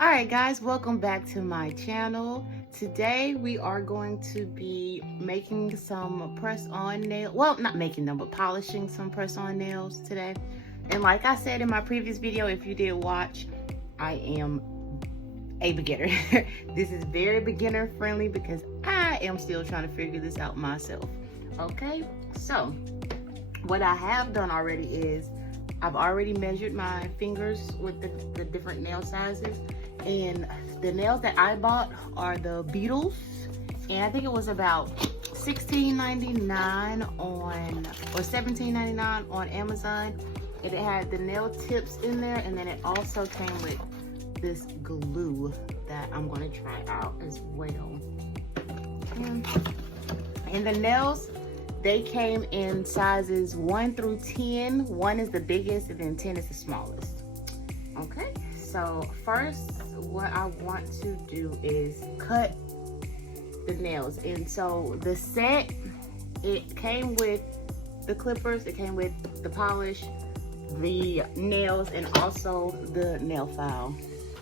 Alright guys, welcome back to my channel. Today we are going to be making some press-on nails. Well, not making them, but polishing some press-on nails today. And like I said in my previous video, if you did watch, I am a beginner. This is very beginner friendly because I am still trying to figure this out myself. Okay, so what I have done already is I've already measured my fingers with the different nail sizes. And the nails that I bought are the Beetles, and I think it was about $16.99 on, or $17.99 on Amazon. And it had the nail tips in there, and then it also came with this glue that I'm going to try out as well. And the nails, they came in sizes 1 through 10. 1 is the biggest, and then 10 is the smallest. Okay, so first, what I want to do is cut the nails. And so the set, it came with the clippers, it came with the polish, the nails, and also the nail file.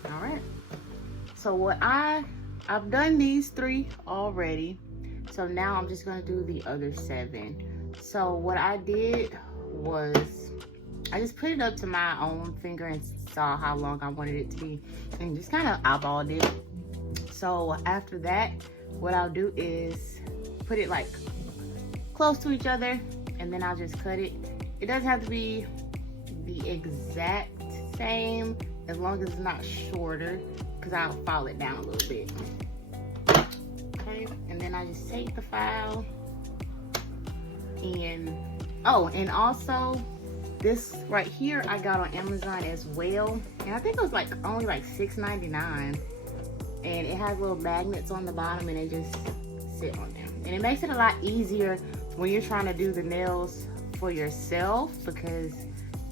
All right, so what I've done these 3 already, so now I'm just gonna do the other 7. So what I did was I just put it up to my own finger and saw how long I wanted it to be and just kind of eyeballed it. So after that, what I'll do is put it like close to each other, and then I'll just cut it. It doesn't have to be the exact same as long as it's not shorter, because I'll file it down a little bit. Okay, and then I just take the file and and also this right here I got on Amazon as well, and I think it was like only like $6.99, and it has little magnets on the bottom, and they just sit on them, and it makes it a lot easier when you're trying to do the nails for yourself, because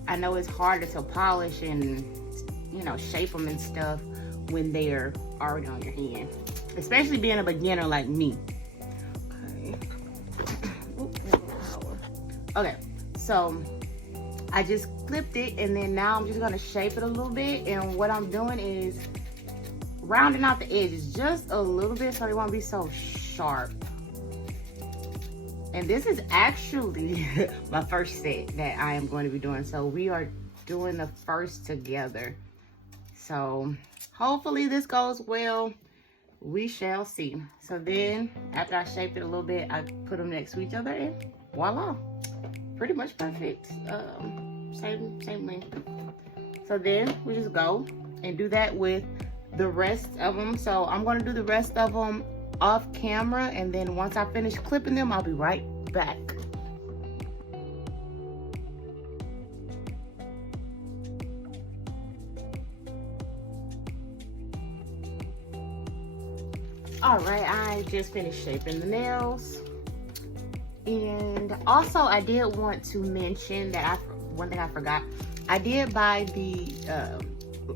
I know it's harder to polish and, you know, shape them and stuff when they're already on your hand, especially being a beginner like me. Okay, so I just clipped it, and then now I'm just gonna shape it a little bit, and what I'm doing is rounding out the edges just a little bit so they won't be so sharp. And this is actually my first set that I am going to be doing, so we are doing the first together. So hopefully this goes well. We shall see. So then after I shaped it a little bit, I put them next to each other, and voila, pretty much perfect. Same length. So then we just go and do that with the rest of them. So I'm going to do the rest of them off camera, and then once I finish clipping them, I'll be right back. All right, I just finished shaping the nails. And also I did want to mention that one thing I forgot. I did buy the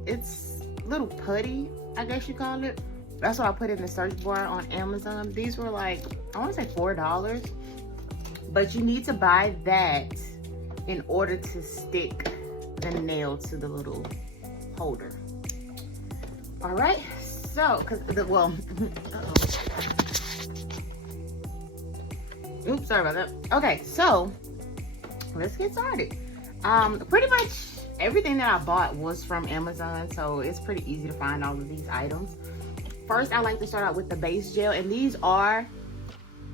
it's little putty, I guess you call it. That's what I put in the search bar on Amazon. These were like, I want to say $4, but you need to buy that in order to stick the nail to the little holder. All right, so oops, sorry about that. Okay, so let's get started. Pretty much everything that I bought was from Amazon, so it's pretty easy to find all of these items. First, I like to start out with the base gel, and these are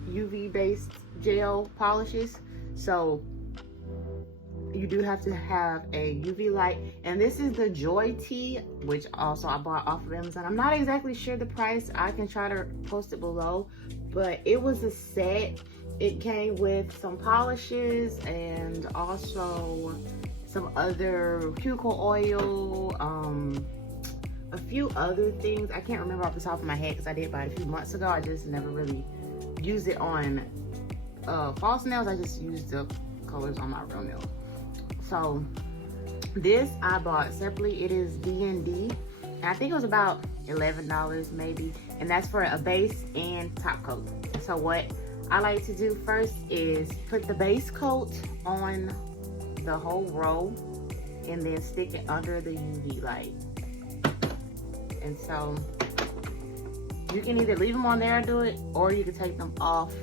UV based gel polishes, so you do have to have a UV light. And this is the Joy Tea, which also I bought off of Amazon. I'm not exactly sure the price. I can try to post it below, but it was a set. It came with some polishes and also some other cuticle oil, a few other things. I can't remember off the top of my head because I did buy it a few months ago. I just never really used it on false nails. I just used the colors on my real nails. So this I bought separately. It is D&D, and I think it was about $11 maybe, and that's for a base and top coat. So what I like to do first is put the base coat on the whole row and then stick it under the UV light. And so you can either leave them on there and do it, or you can take them off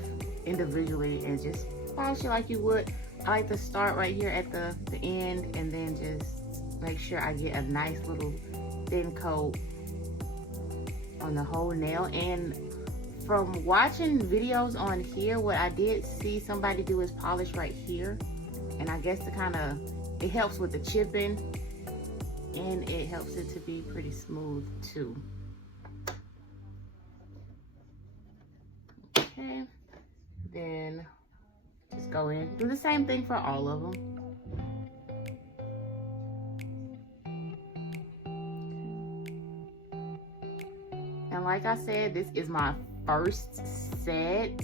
individually and just polish it like you would. I like to start right here at the end and then just make sure I get a nice little thin coat on the whole nail. And from watching videos on here, what I did see somebody do is polish right here. And I guess it helps with the chipping, and it helps it to be pretty smooth too. Okay, then just go in, do the same thing for all of them. And like I said, this is my first set.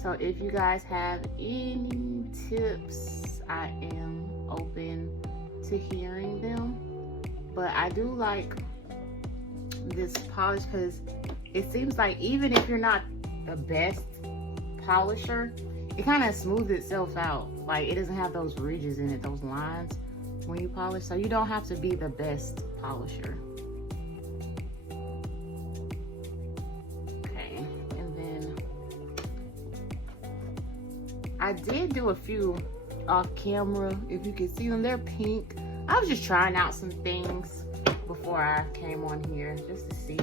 So if you guys have any tips, I am open to hearing them. But I do like this polish because it seems like even if you're not the best polisher, it kind of smooths itself out. Like, it doesn't have those ridges in it, those lines when you polish. So you don't have to be the best polisher. Okay, and then I did do a few off camera. If you can see them, they're pink. I was just trying out some things before I came on here just to see,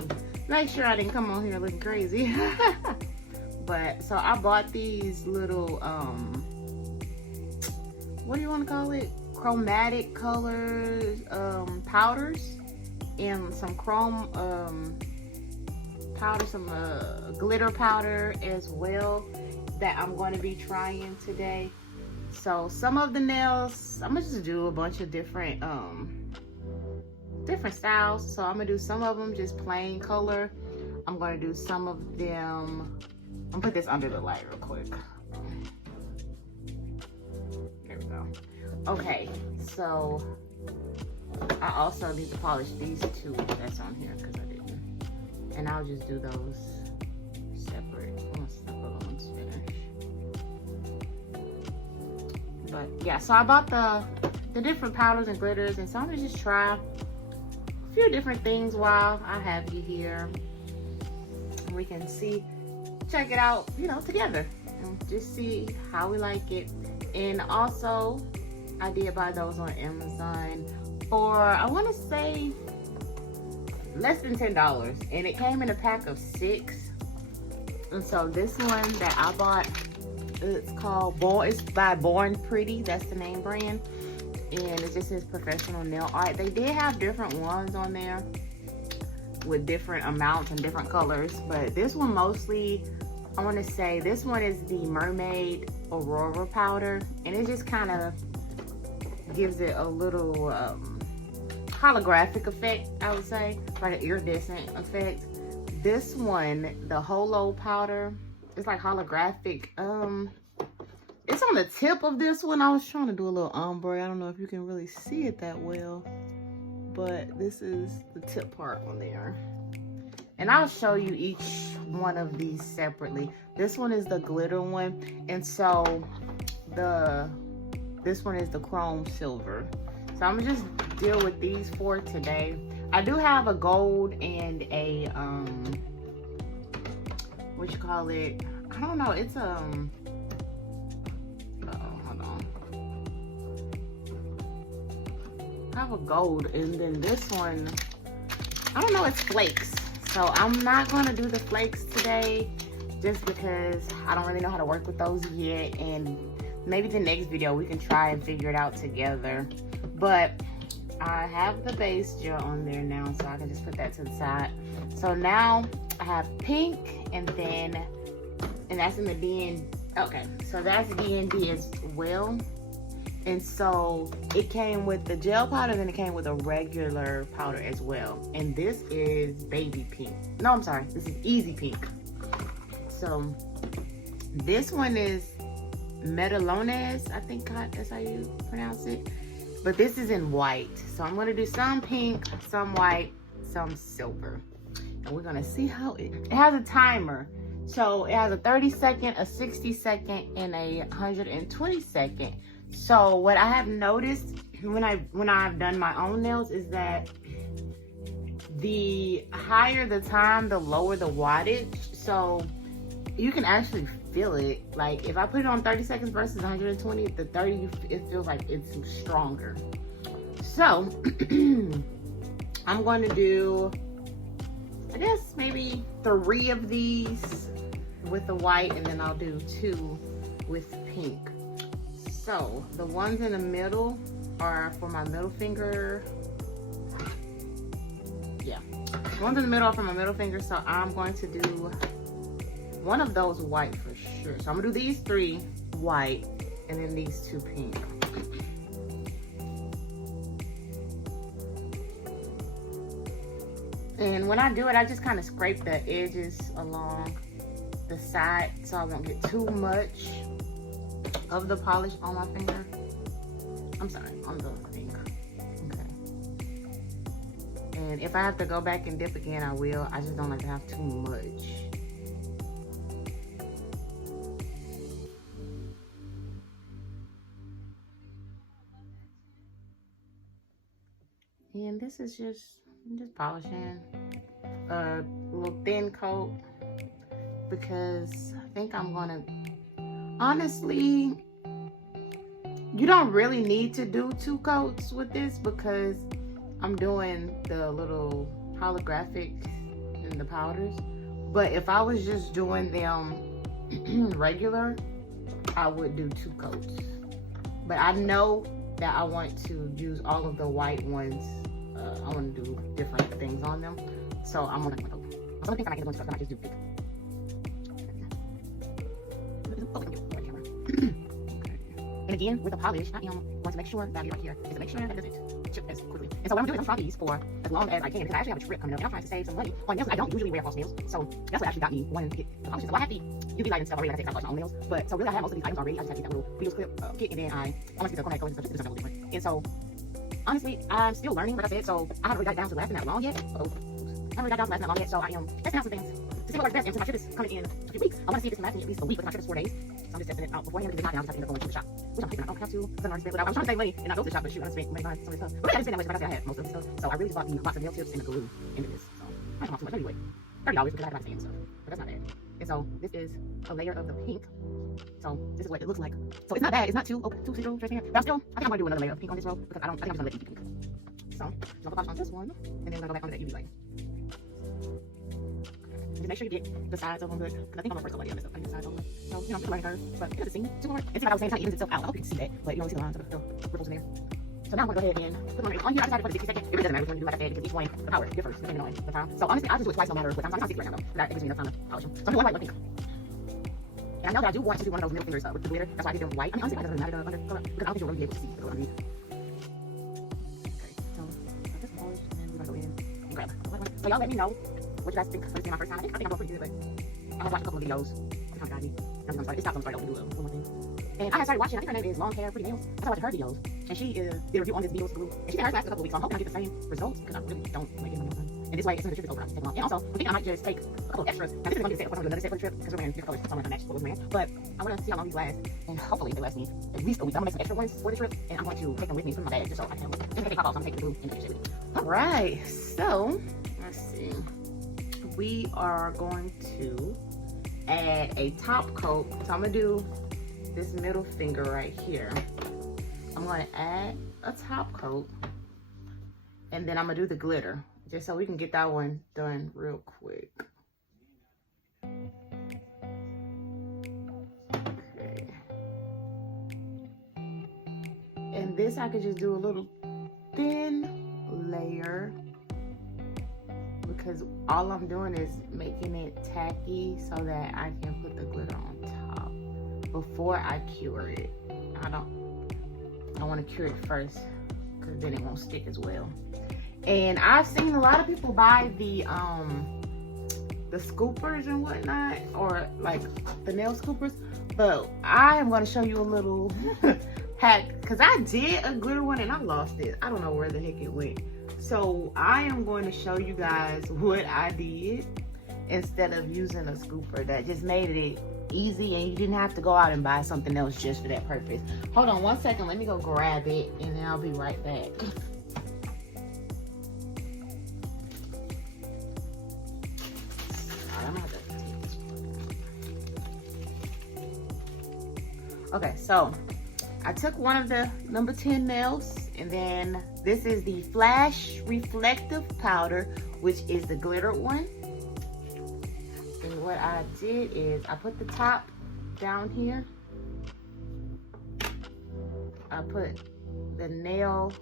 make sure I didn't come on here looking crazy. But so I bought these little what do you want to call it, chromatic colors powders, and some chrome powder, some glitter powder as well, that I'm going to be trying today. So some of the nails, I'm gonna just do a bunch of different styles. So I'm gonna do some of them just plain color. I'm gonna do some of them, I'm gonna put this under the light real quick. There we go. Okay, so I also need to polish these two that's on here because I didn't. And I'll just do those separate once the other one's finished. But yeah, so I bought the different powders and glitters, and so I'm gonna just try a few different things while I have you here. And we can check it out, you know, together, and just see how we like it. And also, I did buy those on Amazon for, I want to say, less than $10, and it came in a pack of 6. And so this one that I bought, it's called it's by Born Pretty. That's the name brand, and it just says professional nail art. They did have different ones on there with different amounts and different colors, but this one mostly, I want to say this one is the Mermaid Aurora powder, and it just kind of gives it a little holographic effect, I would say, like an iridescent effect. This one, the Holo powder, it's like holographic. It's on the tip of this one. I was trying to do a little ombre. I don't know if you can really see it that well, but this is the tip part on there. And I'll show you each one of these separately. This one is the glitter one, and so this one is the chrome silver. So I'm gonna just deal with these 4 today. I do have a gold and a what you call it? I don't know. It's hold on. I have a gold, and then this one, I don't know. It's flakes. So I'm not gonna do the flakes today, just because I don't really know how to work with those yet, and maybe the next video we can try and figure it out together. But I have the base gel on there now, so I can just put that to the side. So now I have pink, and that's in the DN. Okay, so that's DND as well. And so it came with the gel powder, then it came with a regular powder as well. And this is baby pink. No, I'm sorry, this is easy pink. So this one is Metalones, I think that's how you pronounce it. But this is in white. So I'm gonna do some pink, some white, some silver. And we're gonna see how it has a timer. So it has a 30-second, a 60-second, and a 120-second. So what I have noticed when I've done my own nails is that the higher the time, the lower the wattage. So you can actually feel it. Like if I put it on 30 seconds versus 120, the 30, it feels like it's stronger. So I'm going to do, I guess maybe 3 of these with the white, and then I'll do 2 with pink. So the ones in the middle are for my middle finger. Yeah, the ones in the middle are for my middle finger. So I'm going to do one of those white for sure. So I'm gonna do these 3 white and then these 2 pink. And when I do it, I just kind of scrape the edges along the side so I won't get too much of the polish on my finger. I'm sorry, on the finger. Okay. And if I have to go back and dip again, I will. I just don't like to have too much. And this is just polishing a little thin coat because I think I'm gonna, honestly, you don't really need to do 2 coats with this because I'm doing the little holographic and the powders. But if I was just doing them regular, I would do 2 coats. But I know that I want to use all of the white ones. I want to do different things on them, so I'm gonna go. Some of the things I might get into, I might just do pink. And again, with the polish, I am going to make sure that right here is to make sure that it doesn't chip as quickly. And so what I'm doing is I'm trying these for as long as I can because I actually have a trip coming up and I'm trying to save some money on nails. I don't usually wear false nails, so that's what actually got me wanting to get the polishes. So I have the UV light and stuff already. I take my own nails, but so really I have most of these items already. I just have to get that little Beatles clip kit, and then I want to get the chromatic colors and stuff. It's something a little different. And so honestly, I'm still learning, like I said, so I haven't really got down to lasting that long yet. So I am testing out some things to see what works best. And since my trip is coming in a few weeks, I want to see if this can last me at least a week because my trip is 4 days. So I'm just testing it out beforehand because if not, now I just have to end up going to the shop, which I'm thinking I don't have to because I'm already spent. But I was trying to save money and not go to the shop, but shoot, I spent money on some of this stuff. But I didn't spend that much because I had most of this stuff. So I really just bought the box of nail tips and the glue into this. So I don't have too much anyway. $30 because I have to buy sand stuff, but that's not bad. And so this is a layer of the pink. So this is what it looks like. So it's not bad. It's not too see-through transparent. But I think I'm gonna do another layer of pink on this row because I think I'm just gonna let it be pink. So I'm gonna polish on this one, and then I'm gonna go back onto that UV light. Just make sure you get the sides of them good, because I think I'm the first lady on this stuff. I get the sides of them. So, you know, it's a learning curve, but it doesn't seem too hard. It's like I was saying, it kind of evens itself out. I hope you can see that, but you don't see the lines of the ripples in there. So now I'm gonna go ahead and put one on here. I decided to put a 60 second. It really doesn't matter which one you do, like I said, because each one, the power differs depending on the time. So honestly, I'll just do it twice, no matter what time. So I'm not 60 right now though, but that gives me enough time to polish them. So I'm doing one white, one pink. And I know that I do want to do one of those middle fingers with the glitter. That's why I did them white. I mean, honestly, it doesn't matter the undercolor because I don't think you'll really be able to see the color underneath. Okay, so I just polish and then we're gonna go in and grab. So y'all let me know what you guys think. So this is my first time. I think I'm going pretty good, but I have watched a couple of videos. It sounds good. I'm gonna start. It stops on the start. I'll do one more thing. And I had started watching. I think her name is Long Hair Pretty Nails. I started watching her videos, and she did a review on this Beatles glue. And she did hers last a couple of weeks. So I'm hoping I get the same results because I really don't make it money. And this way, as soon as the trip is over, I can take them off. And also, I think I might just take a couple of extras. Now, this is going to be a set. I'm going to do another set for the trip because we're wearing different colors. So I'm going to match what we're wearing. But I want to see how long these last. And hopefully, they last me at least a week. I'm going to make some extra ones for the trip. And I'm going to take them with me in my bag just so I can have them. If they pop off, I'm going to take the glue and finish it. All right. So, let's see. We are going to add a top coat. So I'm going to do this middle finger right here. I'm going to add a top coat. And then I'm going to do the glitter. Just so we can get that one done real quick. Okay. And this I could just do a little thin layer because all I'm doing is making it tacky so that I can put the glitter on top before I cure it. I want to cure it first because then it won't stick as well. And I've seen a lot of people buy the scoopers and whatnot, or like the nail scoopers, but I am going to show you a little hack because I did a glitter one and I lost it. I don't know where the heck it went. So I am going to show you guys what I did instead of using a scooper. That just made it easy and you didn't have to go out and buy something else just for that purpose. Hold on one second, let me go grab it and then I'll be right back. Okay, so I took one of the number 10 nails, and then this is the Flash Reflective Powder, which is the glittered one. And what I did is I put the top down here. I put the nail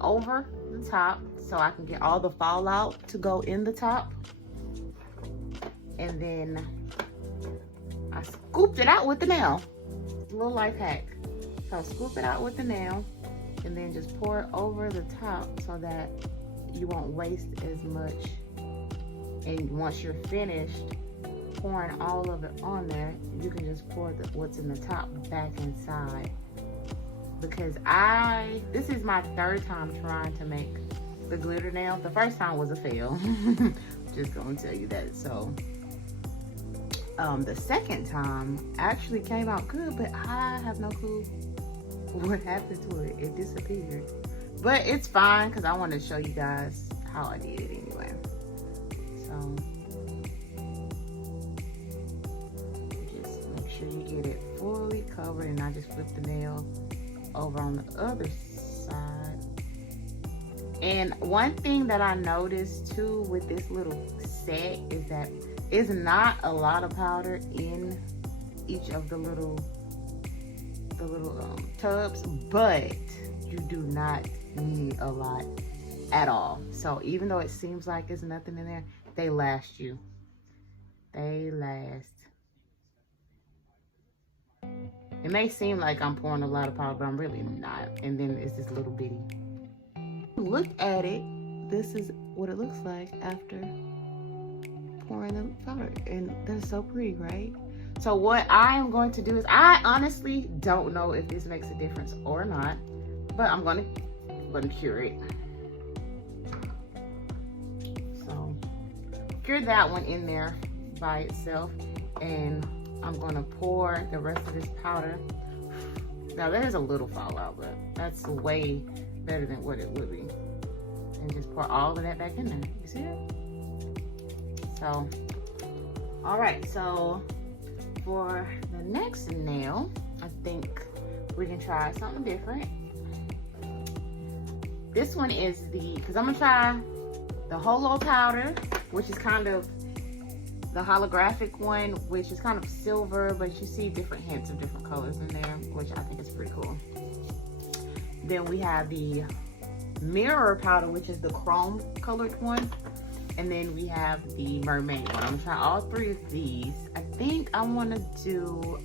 over the top so I can get all the fallout to go in the top. And then I scooped it out with the nail. A little life hack. So scoop it out with the nail and then just pour it over the top so that you won't waste as much. And once you're finished pouring all of it on there, you can just pour what's in the top back inside. Because this is my third time trying to make the glitter nail. The first time was a fail. Just gonna tell you that. So the second time actually came out good, but I have no clue what happened to it. It disappeared. But it's fine because I want to show you guys how I did it anyway. So just make sure you get it fully covered, and I just flip the nail over on the other side. And one thing that I noticed too with this little set is that it's not a lot of powder in each of the little tubs, but you do not need a lot at all. So even though it seems like there's nothing in there, they last you. They last. It may seem like I'm pouring a lot of powder, but I'm really not. And then it's this little bitty. Look at it. This is what it looks like after pouring the powder. And that's so pretty, right? So what I am going to do is, I honestly don't know if this makes a difference or not, but I'm gonna cure it. So cure that one in there by itself, and I'm gonna pour the rest of this powder. Now there's a little fallout, but that's way better than what it would be. And just pour all of that back in there. You see it? So, all right, so for the next nail, I think we can try something different. This one is because I'm gonna try the Holo powder, which is kind of the holographic one, which is kind of silver, but you see different hints of different colors in there, which I think is pretty cool. Then we have the Mirror powder, which is the chrome colored one. And then we have the Mermaid one. I'm gonna try all three of these. I think I wanna do,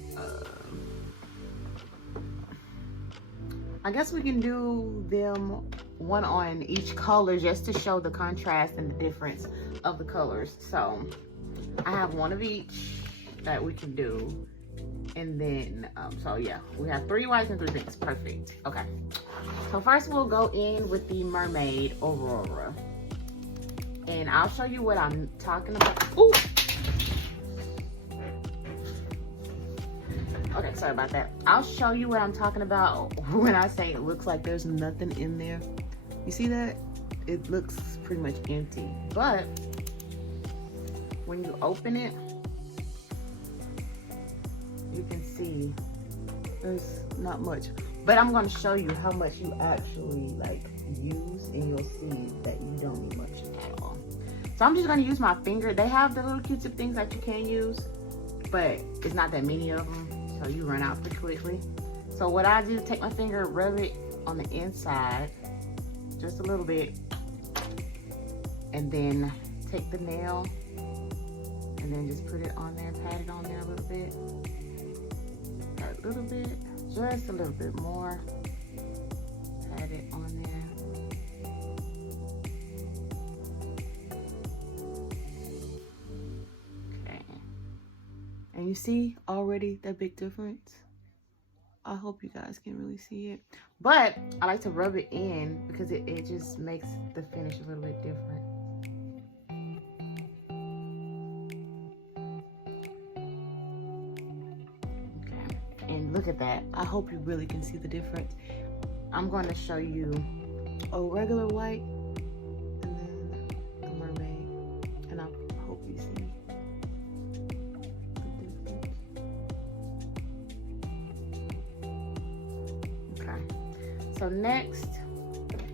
I guess we can do them one on each color just to show the contrast and the difference of the colors. So I have one of each that we can do. And then, so yeah, we have 3 whites and 3 pinks. Perfect. Okay. So first we'll go in with the Mermaid Aurora. And I'll show you what I'm talking about. Ooh. Okay, sorry about that. I'll show you what I'm talking about when I say it looks like there's nothing in there. You see that? It looks pretty much empty. But when you open it, you can see there's not much. But I'm going to show you how much you actually like use, and you'll see that you don't need much at all. So I'm just going to use my finger. They have the little Q-tip things that you can use, but it's not that many of them, so you run out pretty quickly. So what I do, take my finger, rub it on the inside just a little bit, and then take the nail and then just put it on there, pat it on there a little bit, just a little bit more, pat it on there. Okay, and you see already that big difference? I hope you guys can really see it, but I like to rub it in because it just makes the finish a little bit different. Look at that. I hope you really can see the difference. I'm going to show you a regular white and then the Mermaid, and I hope you see the difference. So next,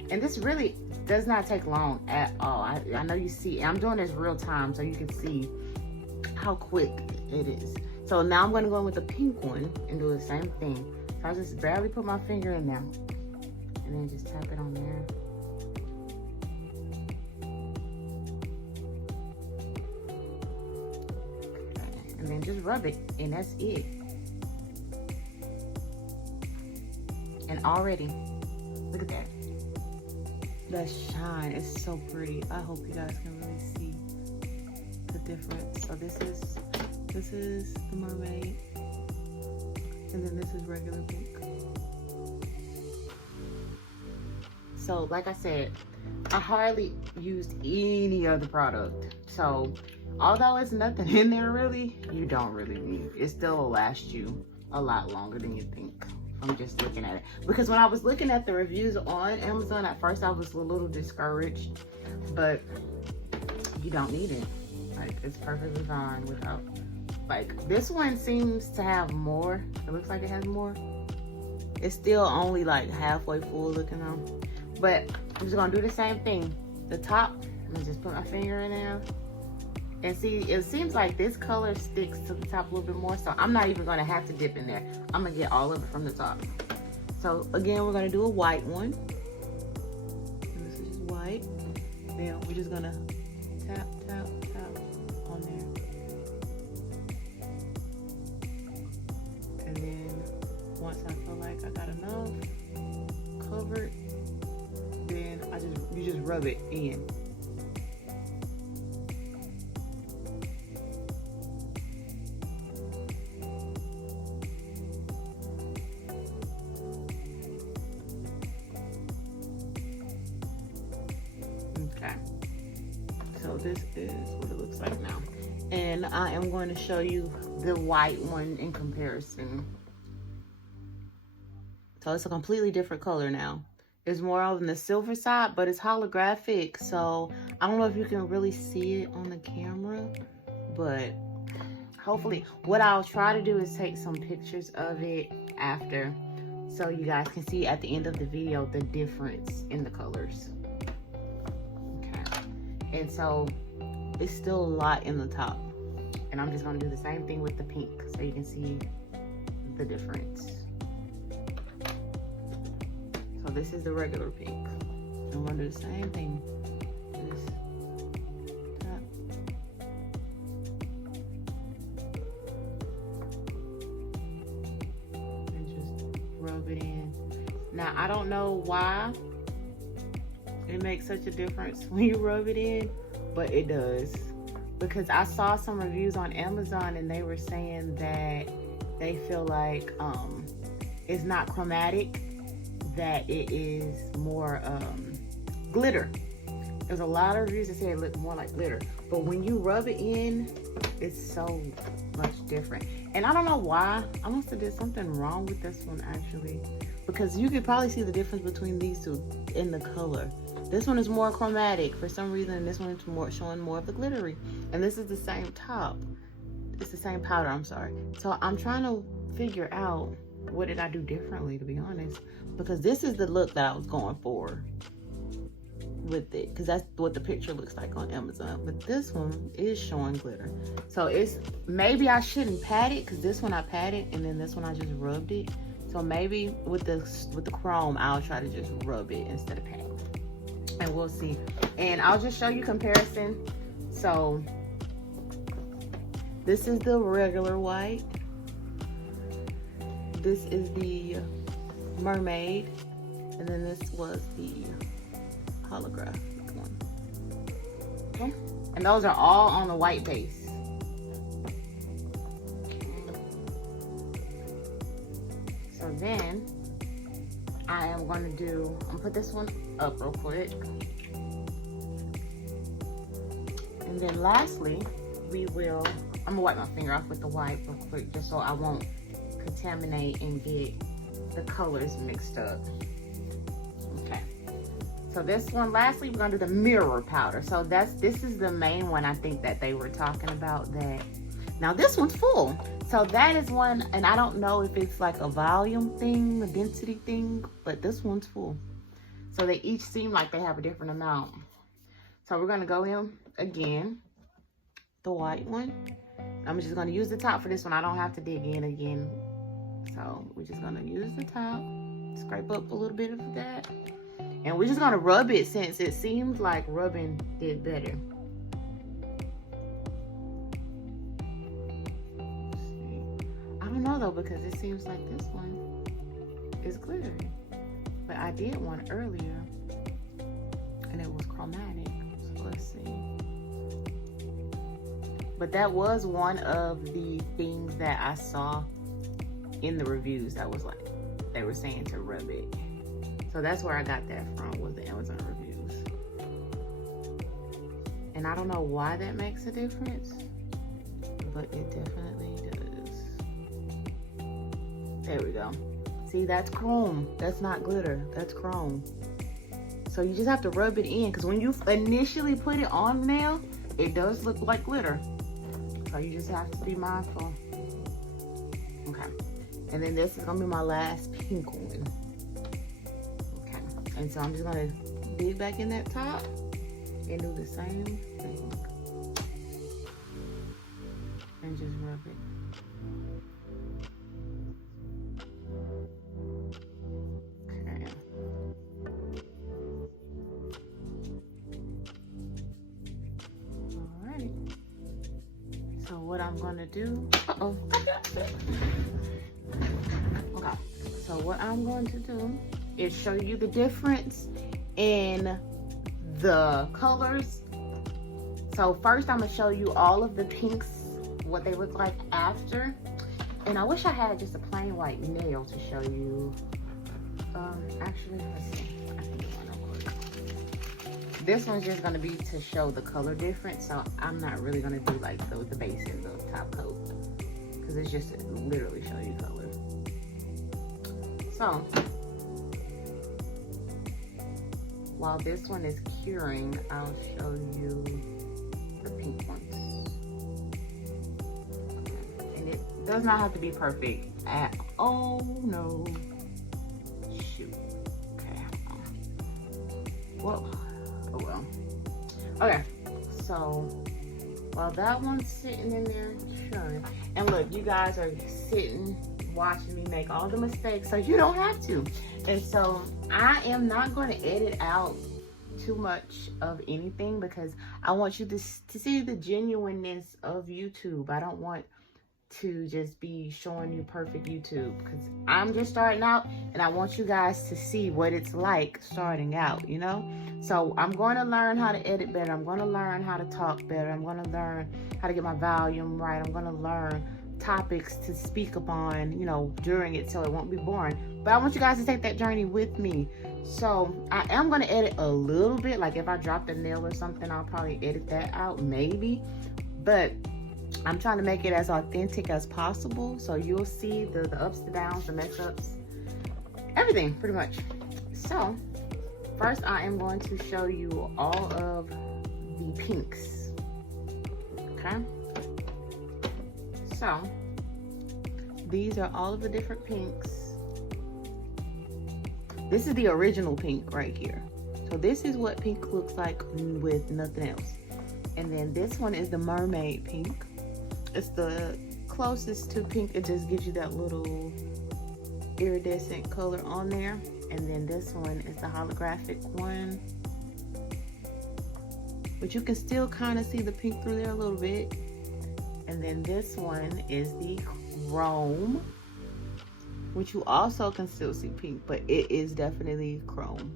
and this really does not take long at all. I know you see, I'm doing this real time so you can see how quick it is. So now I'm gonna go in with the pink one and do the same thing. So I just barely put my finger in there and then just tap it on there. Okay. And then just rub it, and that's it. And already, look at that. That shine is so pretty. I hope you guys can really see the difference. So this is the mermaid, and then this is regular pink. So like I said, I hardly used any other product. So although it's nothing in there really, you don't really need. It still will last you a lot longer than you think. I'm just looking at it, because when I was looking at the reviews on Amazon at first, I was a little discouraged, but you don't need it. Like, it's perfectly fine without. Like, this one seems to have more. It looks like it has more. It's still only like halfway full looking on, but I'm just gonna do the same thing. The top, I'm gonna just put my finger in there. And see, it seems like this color sticks to the top a little bit more, so I'm not even gonna have to dip in there. I'm gonna get all of it from the top. So again, we're gonna do a white one. And this is just white. Then we're just gonna tap, tap, tap on there. And then once I feel like I got enough covered, then you just rub it in. Okay, so this is what it looks like now, and I am going to show you the white one in comparison. So it's a completely different color now. It's more on the silver side, but it's holographic, so I don't know if you can really see it on the camera, but hopefully. What I'll try to do is take some pictures of it after, so you guys can see at the end of the video the difference in the colors. And so it's still a lot in the top, and I'm just going to do the same thing with the pink so you can see the difference. So this is the regular pink. I'm going to do the same thing. Just tap. And just rub it in. Now I don't know why it makes such a difference when you rub it in, but it does. Because I saw some reviews on Amazon and they were saying that they feel like it's not chromatic, that it is more glitter. There's a lot of reviews that say it looks more like glitter, but when you rub it in, it's so much different. And I don't know why. I must have did something wrong with this one actually, because you could probably see the difference between these two in the color. This one is more chromatic for some reason, and this one is more showing more of the glittery. And this is the same top. It's the same powder, I'm sorry. So I'm trying to figure out what did I do differently, to be honest, because this is the look that I was going for with it, because that's what the picture looks like on Amazon. But this one is showing glitter. So it's, maybe I shouldn't pat it, because this one I patted and then this one I just rubbed it. So maybe with the chrome, I'll try to just rub it instead of pat. And we'll see. And I'll just show you comparison. So this is the regular white. This is the mermaid. And then this was the holographic one. Okay. And those are all on the white base. So then I am going to put this one up real quick. And then lastly, I'm gonna wipe my finger off with the white real quick, just so I won't contaminate and get the colors mixed up. Okay. So this one, lastly, we're gonna do the mirror powder. So this is the main one I think that they were talking about, that Now this one's full. So that is one, and I don't know if it's like a volume thing, a density thing, but this one's full. So they each seem like they have a different amount. So we're gonna go in again, the white one. I'm just gonna use the top for this one. I don't have to dig in again. So we're just gonna use the top, scrape up a little bit of that. And we're just gonna rub it since it seems like rubbing did better. I don't know though, because it seems like this one is glittery. But I did one earlier and it was chromatic. So let's see. But that was one of the things that I saw in the reviews that was like, they were saying to rub it. So that's where I got that from, was the Amazon reviews. And I don't know why that makes a difference, but it definitely does. There we go. See, that's chrome. That's not glitter, that's chrome. So you just have to rub it in, because when you initially put it on the nail, it does look like glitter. So you just have to be mindful. Okay. And then this is gonna be my last pink one. Okay. And so I'm just gonna dig back in that top and do the same thing. And just rub it. Okay. Alright. So what I'm gonna do, okay, so what I'm going to do is show you the difference in the colors. So first I'm gonna show you all of the pinks, what they look like after. And I wish I had just a plain white nail to show you. Actually, let's see. I can do one real quick. This one's just gonna be to show the color difference. So I'm not really gonna do like the base and the top coat, because it's just to literally show you color. So, while this one is curing, I'll show you the pink ones. And it does not have to be perfect at all. No. Shoot. Okay. Whoa. Oh well. Okay. So, while that one's sitting in there curing, and look, you guys are sitting watching me make all the mistakes, so you don't have to. And so I am not going to edit out too much of anything, because I want you to see the genuineness of YouTube. I don't want to just be showing you perfect YouTube, because I'm just starting out and I want you guys to see what it's like starting out, you know? So I'm going to learn how to edit better. I'm going to learn how to talk better. I'm going to learn how to get my volume right. I'm going to learn topics to speak upon, you know, during it, so it won't be boring. But I want you guys to take that journey with me. So I am going to edit a little bit. Like if I dropped a nail or something, I'll probably edit that out, maybe. But I'm trying to make it as authentic as possible, so you'll see the ups, the downs, the mess ups, everything pretty much. So first I am going to show you all of the pinks. Okay, so these are all of the different pinks. This is the original pink right here. So this is what pink looks like with nothing else. And then this one is the mermaid pink. It's the closest to pink. It just gives you that little iridescent color on there. And then this one is the holographic one, but you can still kind of see the pink through there a little bit. And then this one is the chrome, which you also can still see pink, but it is definitely chrome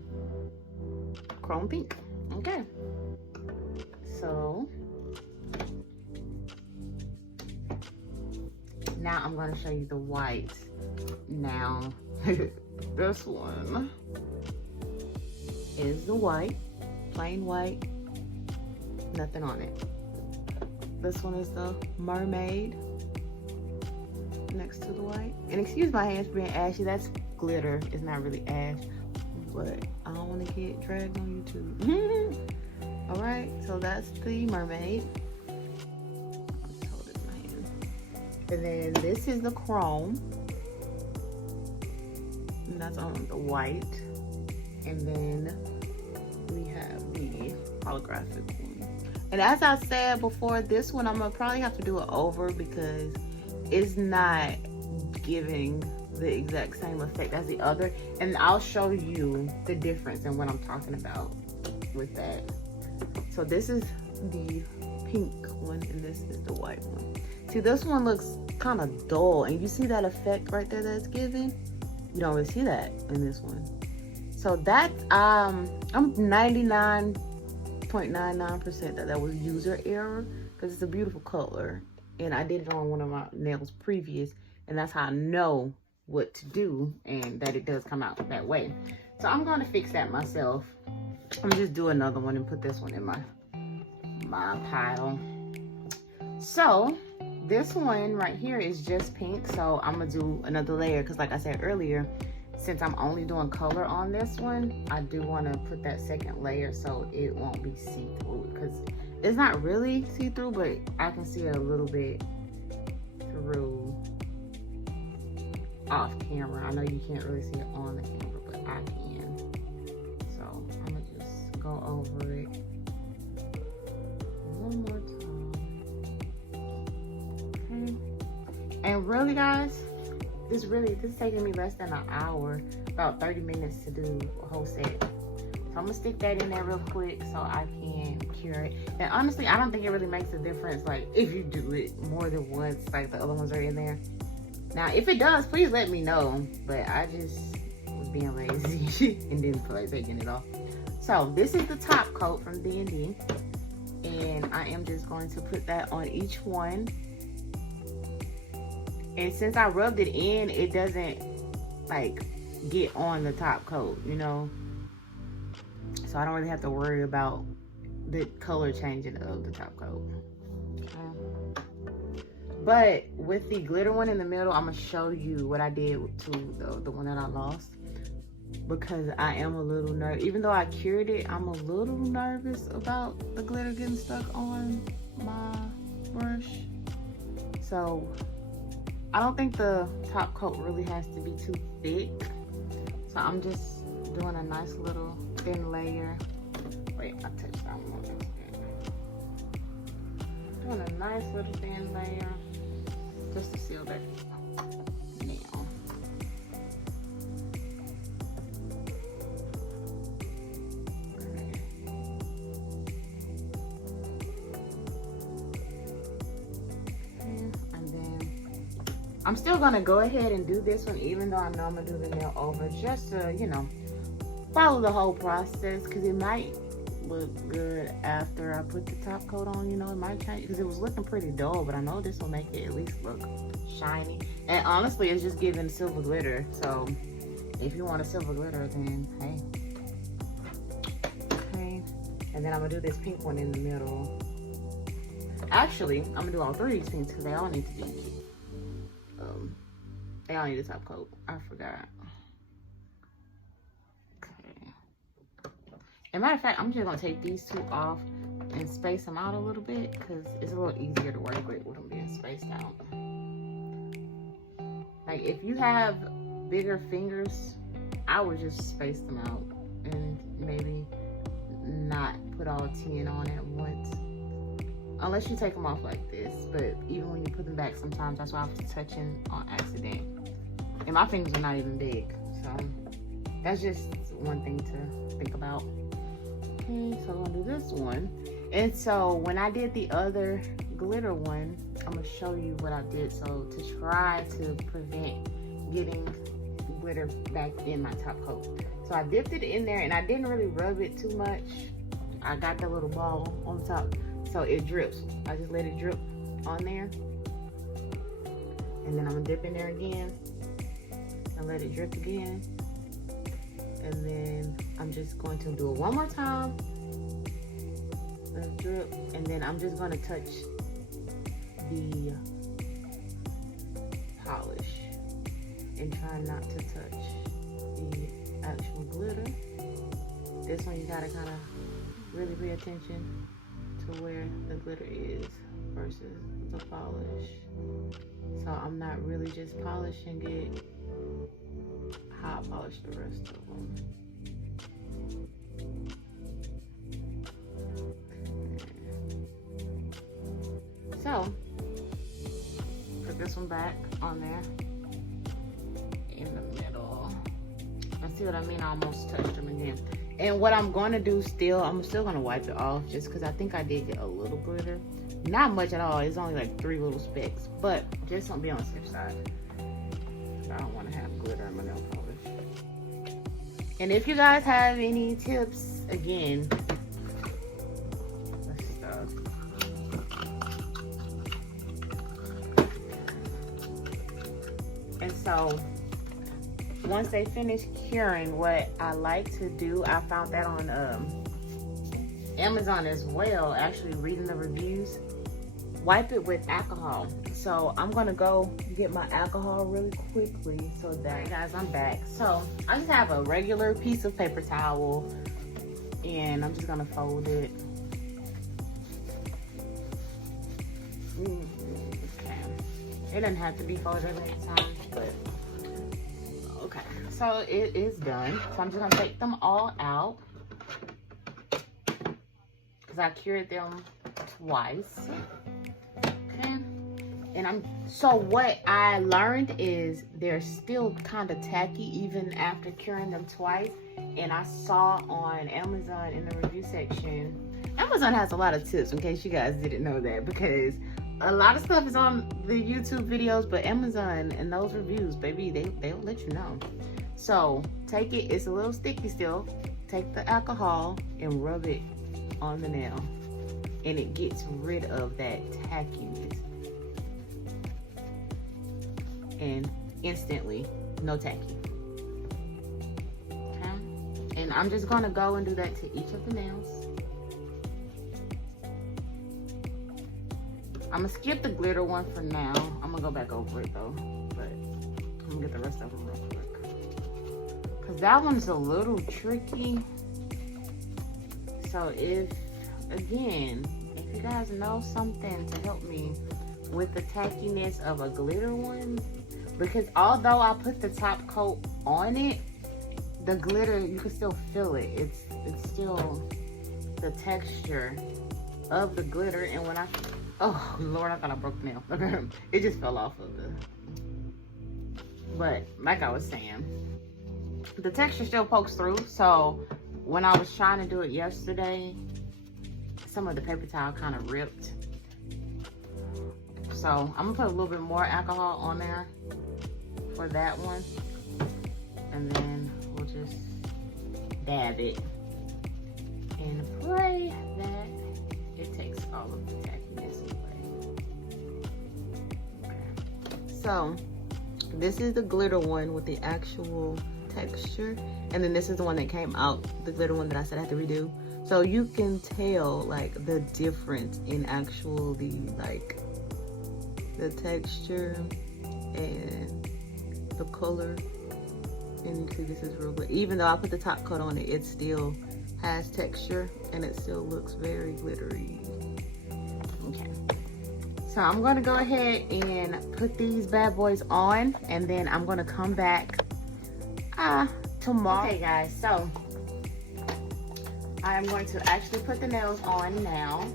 pink. Okay, so now I'm going to show you the white. Now this one is the white, plain white, nothing on it. This one is the mermaid next to the white. And excuse my hands being ashy, that's glitter. It's not really ash, but I don't want to get dragged on YouTube. All right, so that's the mermaid. I'll just hold it in my hand. And then this is the chrome. And that's on the white. And then we have the holographic one. And as I said before, this one I'm gonna probably have to do it over because it's not giving the exact same effect as the other. And I'll show you the difference in what I'm talking about with that. So this is the pink one and this is the white one. See, this one looks kind of dull, and you see that effect right there that's giving? You don't really see that in this one. So that's I'm 99.99% that was user error, because it's a beautiful color and I did it on one of my nails previous, and that's how I know what to do and that it does come out that way. So I'm going to fix that myself. I'm gonna just do another one and put this one in my pile. So this one right here is just pink, so I'm gonna do another layer because like I said earlier, since I'm only doing color on this one, I do want to put that second layer so it won't be see-through, because it's not really see-through, but I can see a little bit through off camera. I know you can't really see it on the camera, but I can. So I'm gonna just go over it one more time. Okay. And really guys, this is taking me less than an hour, about 30 minutes to do a whole set. So I'm gonna stick that in there real quick so I can cure it. And honestly, I don't think it really makes a difference, like if you do it more than once, like the other ones are in there. Now, if it does, please let me know. But I just was being lazy and didn't feel like taking it off. So this is the top coat from D&D. And I am just going to put that on each one. And since I rubbed it in, it doesn't like get on the top coat, you know? So I don't really have to worry about the color changing of the top coat. But with the glitter one in the middle, I'm gonna show you what I did to the one that I lost, because I am a little nervous. Even though I cured it, I'm a little nervous about the glitter getting stuck on my brush. So I don't think the top coat really has to be too thick. So I'm just doing a nice little thin layer. Wait, I touched that one. Doing a nice little thin layer just to seal that nail. Okay. And then I'm still gonna go ahead and do this one, even though I know I'm gonna do the nail over, just to, you know, follow the whole process, because it might look good after I put the top coat on, you know. It might change because it was looking pretty dull, but I know this will make it at least look shiny. And honestly, it's just giving silver glitter. So if you want a silver glitter, then hey. Okay. And then I'm gonna do this pink one in the middle. Actually, I'm gonna do all three of these pinks because they all need to be they all need a top coat. I forgot. As a matter of fact, I'm just gonna take these two off and space them out a little bit because it's a little easier to work with them being spaced out. Like if you have bigger fingers, I would just space them out and maybe not put all 10 on at once. Unless you take them off like this, but even when you put them back, sometimes that's why I was touching on accident. And my fingers are not even big, so that's just one thing to think about. Okay, so I'm gonna do this one. And so when I did the other glitter one, I'm gonna show you what I did. So to try to prevent getting glitter back in my top coat. So I dipped it in there and I didn't really rub it too much. I got the little ball on top, so it drips. I just let it drip on there. And then I'm gonna dip in there again and let it drip again. And then I'm just going to do it one more time. Let it drip. And then I'm just going to touch the polish and try not to touch the actual glitter. This one you gotta kind of really pay attention to where the glitter is. versus the polish. So I'm not really just polishing it how I polish the rest of them. So put this one back on there in the middle. I see what I mean? I almost touched them again. And what I'm going to do still, I'm still going to wipe it off just because I think I did get a little glitter. Not much at all. It's only like 3 little specks, but just don't be on the safe side. I don't want to have glitter in my nail polish. And if you guys have any tips, again, let's stop. And so once they finish curing, what I like to do, I found that on Amazon as well, actually reading the reviews, wipe it with alcohol. So I'm gonna go get my alcohol really quickly so that, right, guys, I'm back. So I just have a regular piece of paper towel and I'm just gonna fold it. Okay. It doesn't have to be folded every time, but okay. So it is done. So I'm just gonna take them all out because I cured them twice. Okay. And so what I learned is they're still kind of tacky even after curing them twice. And I saw on Amazon in the review section, Amazon has a lot of tips in case you guys didn't know that, because a lot of stuff is on the YouTube videos, but Amazon and those reviews, baby, they'll let you know. So take it, it's a little sticky still. Take the alcohol and rub it on the nail and it gets rid of that tackiness. And instantly, no tacky. Okay? And I'm just gonna go and do that to each of the nails. I'm gonna skip the glitter one for now. I'm gonna go back over it though, but I'm gonna get the rest of them real quick. Cause that one's a little tricky. So if you guys know something to help me with the tackiness of a glitter one, because although I put the top coat on it, the glitter, you can still feel it. It's still the texture of the glitter. And when oh Lord, I thought I broke the nail. It just fell off of but like I was saying, the texture still pokes through. So when I was trying to do it yesterday, some of the paper towel kind of ripped. So I'm gonna put a little bit more alcohol on there for that one. And then we'll just dab it and pray that it takes all of the tackiness away. Okay. So this is the glitter one with the actual texture. And then this is the one that came out, the glitter one that I said I had to redo. So you can tell like the difference in actually like the texture and the color. And you can see this is real good. Even though I put the top coat on it, it still has texture and it still looks very glittery. Okay. So I'm gonna go ahead and put these bad boys on, and then I'm gonna come back tomorrow. Okay guys, so I am going to actually put the nails on now.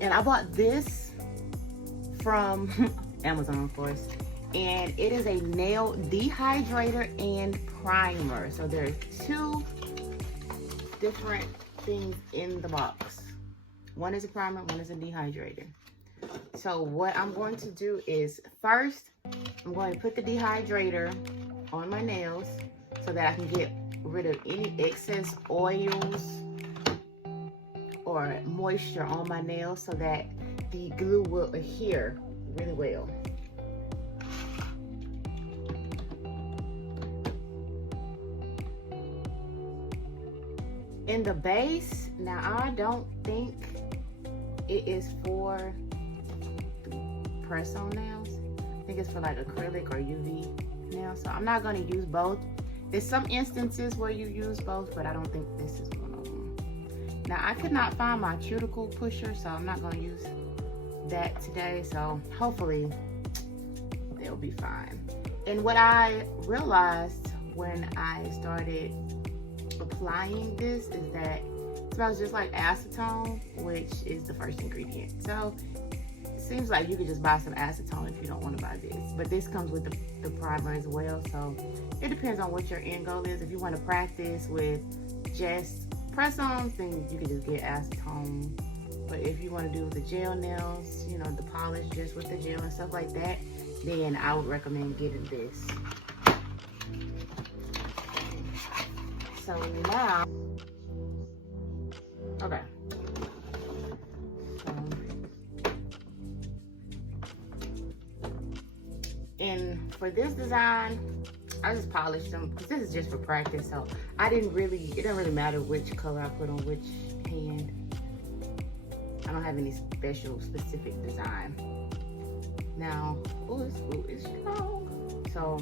And I bought this from Amazon, of course. And it is a nail dehydrator and primer. So there's 2 different things in the box. One is a primer, one is a dehydrator. So what I'm going to do is, first, I'm going to put the dehydrator on my nails so that I can get rid of any excess oils or moisture on my nails so that the glue will adhere really well. In the base, now I don't think it is for press-on nails. I think it's for like acrylic or UV nails. So I'm not gonna use both. There's some instances where you use both, but I don't think this is one of them. Now I could not find my cuticle pusher, so I'm not gonna use that today, so hopefully they'll be fine. And what I realized when I started applying this is that it smells just like acetone, which is the first ingredient. So it seems like you could just buy some acetone if you don't want to buy this, but this comes with the primer as well. So it depends on what your end goal is. If you want to practice with just press-ons, then you can just get acetone. But if you want to do the gel nails, you know, the polish just with the gel and stuff like that, then I would recommend getting this. So now, okay. And for this design, I just polished them because this is just for practice. So it didn't really matter which color I put on which hand. I don't have any specific design. Now, this glue is strong. So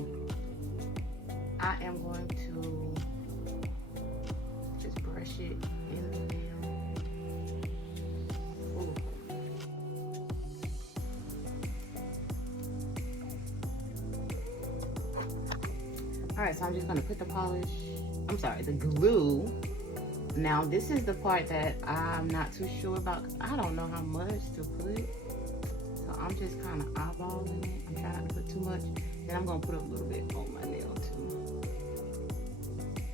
I am going to just brush it in the nail. Ooh. All right, so I'm just gonna put the glue. Now, this is the part that I'm not too sure about. I don't know how much to put. So I'm just kind of eyeballing it. I'm trying not to put too much. Then I'm gonna put a little bit on my nail too.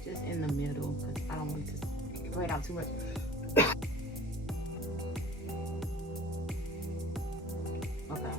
Just in the middle, because I don't want it to spread out too much. Okay.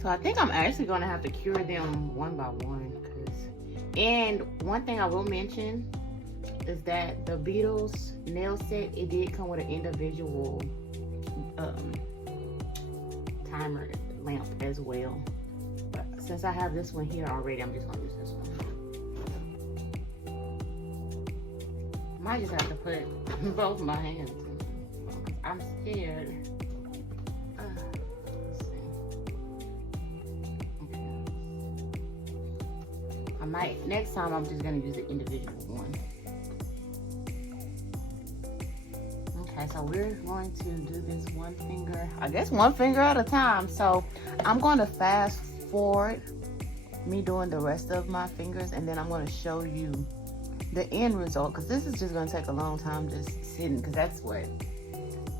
So I think I'm actually gonna have to cure them one by one. And one thing I will mention is that the Beetles nail set, it did come with an individual timer lamp as well. But since I have this one here already, I'm just gonna use this one. Might just have to put both my hands in, because I'm scared. Next time I'm just gonna use the individual one. Okay, so we're going to do this one finger at a time. So I'm going to fast forward me doing the rest of my fingers, and then I'm going to show you the end result, because this is just going to take a long time just sitting, because that's what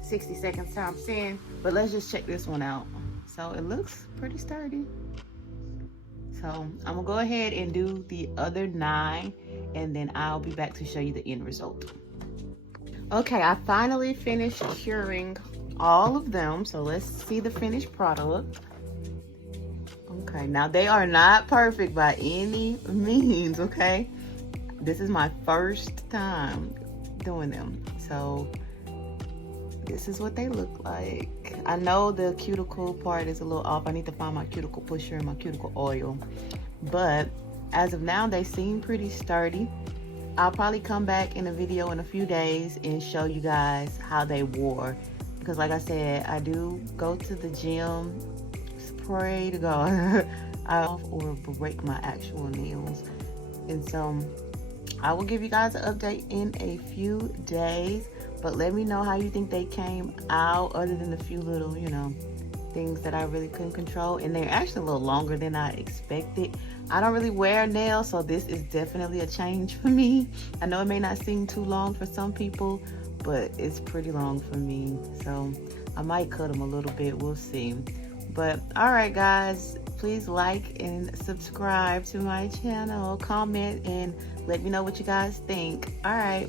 60 seconds times 10. But let's just check this one out. So it looks pretty sturdy. So I'm gonna go ahead and do the other 9, and then I'll be back to show you the end result. Okay, I finally finished curing all of them. So let's see the finished product. Okay, now they are not perfect by any means, okay? This is my first time doing them. So this is what they look like. I know the cuticle part is a little off. I need to find my cuticle pusher and my cuticle oil. But as of now, they seem pretty sturdy. I'll probably come back in a video in a few days and show you guys how they wore. Because like I said, I do go to the gym, pray to God, or break my actual nails. And so I will give you guys an update in a few days. But let me know how you think they came out, other than the few little, things that I really couldn't control. And they're actually a little longer than I expected. I don't really wear nails, so this is definitely a change for me. I know it may not seem too long for some people, but it's pretty long for me. So I might cut them a little bit, we'll see. But all right, guys, please like and subscribe to my channel, comment, and let me know what you guys think. All right.